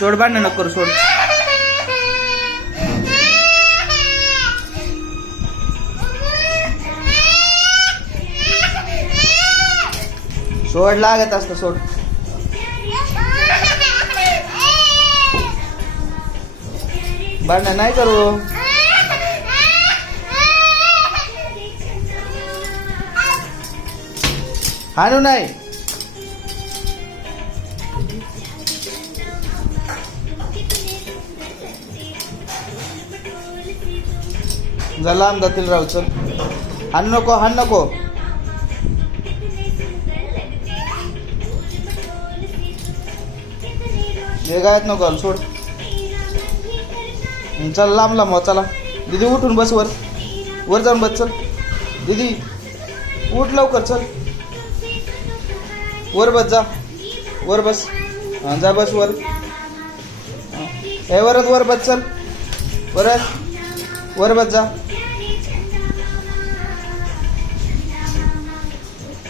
सोड भांडण नको करू, सोड. सोड, लागत असतं, सोड. भांडण नाही करू. हाणू नाही. जा लांब जातील राहू. चल, हाण नको, हाण नको. गायत नको, सोड. चल लांब लांब हो. चला दीदी, उठून बस. वर वर जाऊन बस. चल दीदी, उठ लवकर. चल वर बस. जा वर बस. जा बस वर. हे वरच वर बस. चल वरच वर बस. जा.